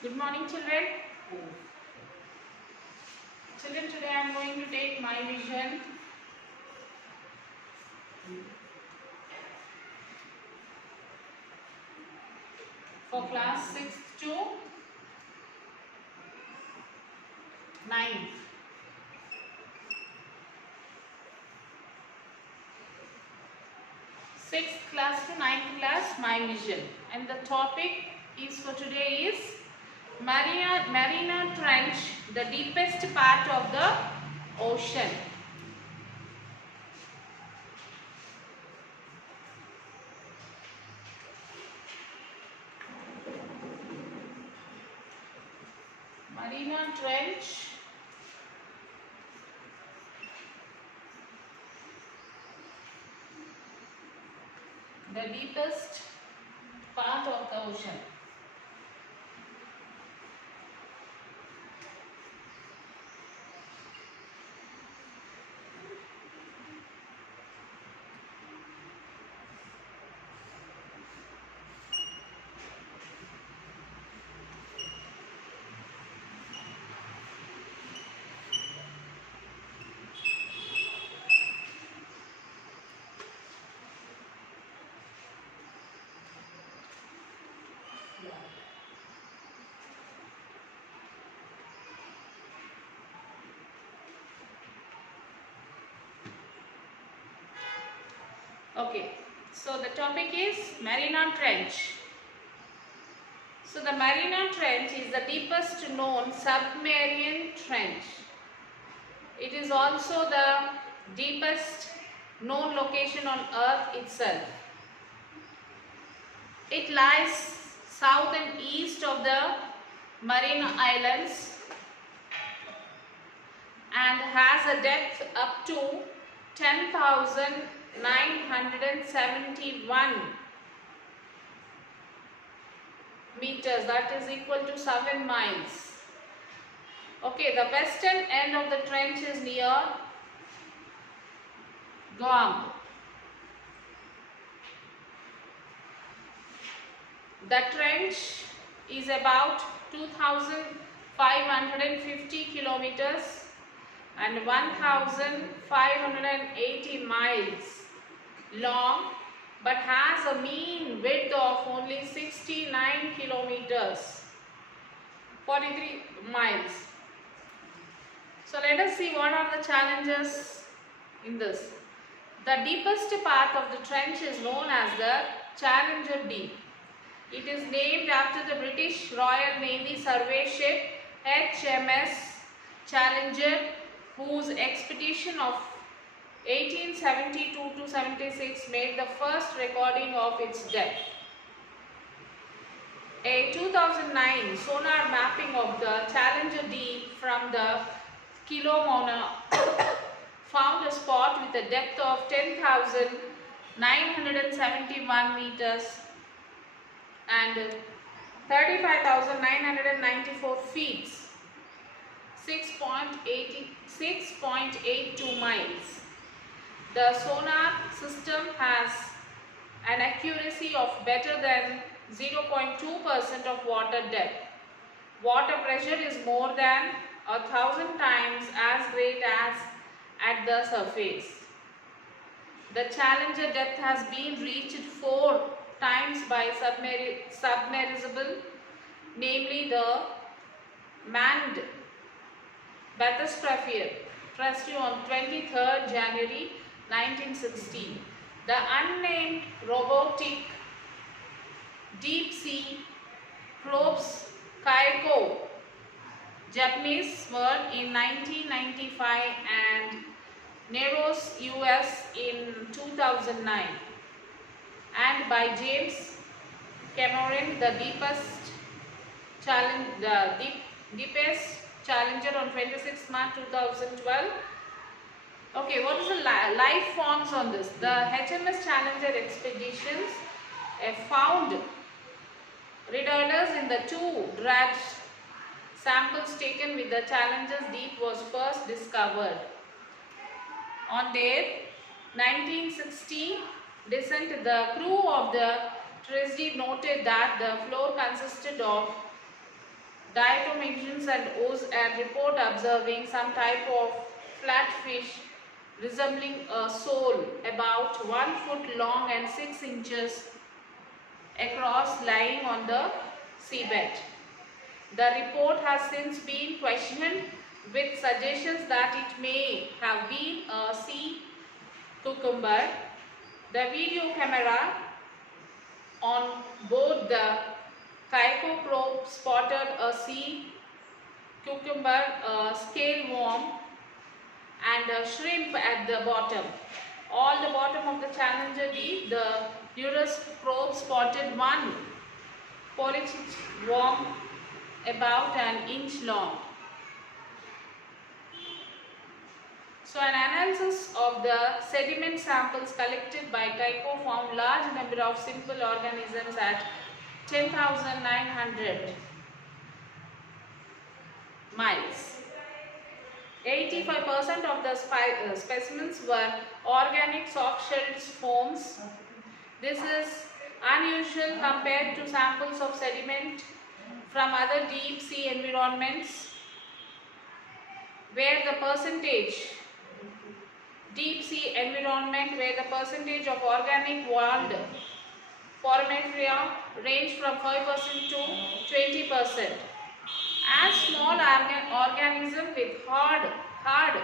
Good morning, children. Children, today I am going to take my vision for class 6th to 9th. 6th class to 9th class, my vision. And the topic is for today is Mariana Trench, the deepest part of the ocean. Mariana Trench, the deepest part of the ocean. Okay, so the topic is Mariana Trench. So the Mariana Trench is the deepest known submarine trench. It is also the deepest known location on Earth itself. It lies south and east of the Mariana Islands and has a depth up to 10,971 meters, that is equal to 7 miles. Okay, the western end of the trench is near Guam. The trench is about 2,550 kilometers and 1,580 miles long, but has a mean width of only 69 kilometers, 43 miles. So let us see what are the challenges in this. The deepest part of the trench is known as the Challenger Deep. It is named after the British Royal Navy survey ship HMS Challenger, whose expedition of 1872 to 76 made the first recording of its depth. A 2009 sonar mapping of the Challenger Deep from the Kilomona found a spot with a depth of 10,971 meters and 35,994 feet, 6.82 miles. The sonar system has an accuracy of better than 0.2% of water depth. Water pressure is more than 1,000 times as great as at the surface. The Challenger depth has been reached 4 times by submersible, namely the manned bathysphere rescue on 23rd January 1960. The unnamed robotic deep sea probes Kaiko, Japanese word, in 1995 and Neros US in 2009, and by James Cameron, the deepest Challenger on 26 March 2012. Okay, what is the life forms on this? The HMS Challenger expeditions found returns in the 2 dredge samples taken with the Challenger's Deep was first discovered. On their 1960 descent, the crew of the Trisdy noted that the floor consisted of diatomaceous and ooze and report observing some type of flatfish resembling a sole about 1 foot long and 6 inches across lying on the seabed. The report has since been questioned with suggestions that it may have been a sea cucumber. The video camera on board the Kaiko probe spotted a sea cucumber, a scale worm and a shrimp at the bottom. On the bottom of the Challenger deep, the Eurus probe spotted one polychid worm about an inch long. So an analysis of the sediment samples collected by Kaiko found large number of simple organisms at 10,900 miles. 85% of the specimens were organic soft-shelled forms. This is unusual compared to samples of sediment from other deep sea environments where the percentage of organic walled Foraminifera range from 5% to 20%. As small organisms with hard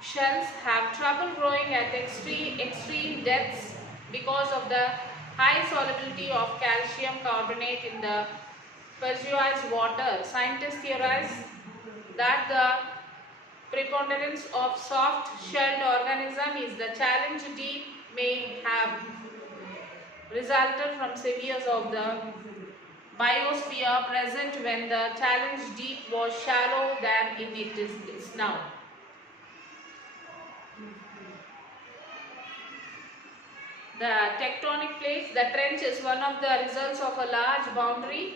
shells have trouble growing at extreme depths because of the high solubility of calcium carbonate in the pressurized water, scientists theorize that the preponderance of soft-shelled organism is the Challenge deep may have resulted from spheres of the biosphere present when the Challenge deep was shallower than it is now. The tectonic plates, the trench is one of the results of a large boundary.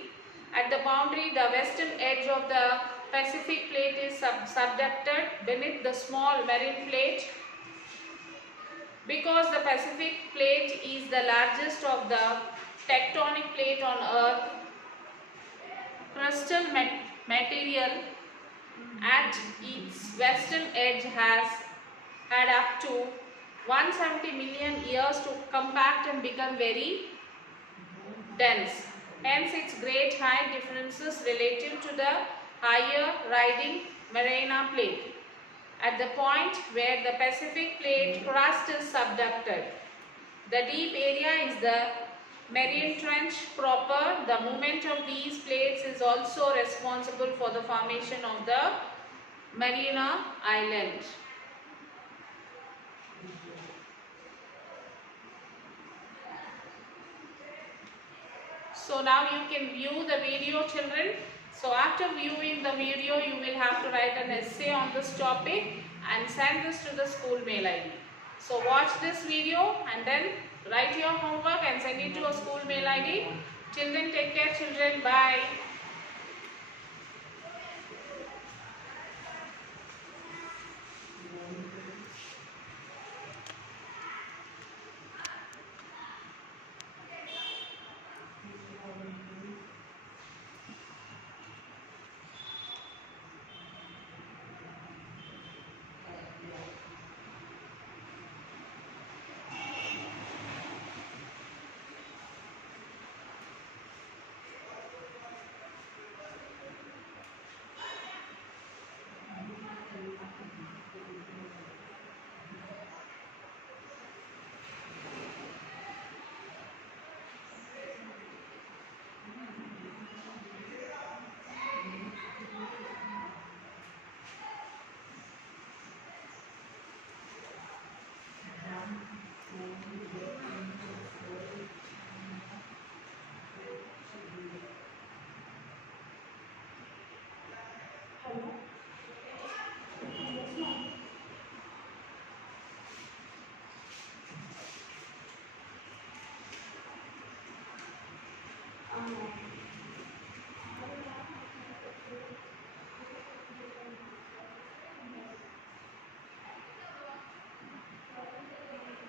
At the boundary, the western edge of the Pacific plate is subducted beneath the small marine plate. Because the Pacific plate is the largest of the tectonic plate on Earth, crustal material at its western edge has had up to 170 million years to compact and become very dense. Hence its great height differences relative to the higher riding Mariana plate. At the point where the Pacific plate crust is subducted, the deep area is the Mariana Trench proper. The movement of these plates is also responsible for the formation of the Mariana Island. So now you can view the video, children. So after viewing the video, you will have to write an essay on this topic and send this to the school mail ID. So watch this video and then write your homework and send it to a school mail ID. Children, take care, children. Bye.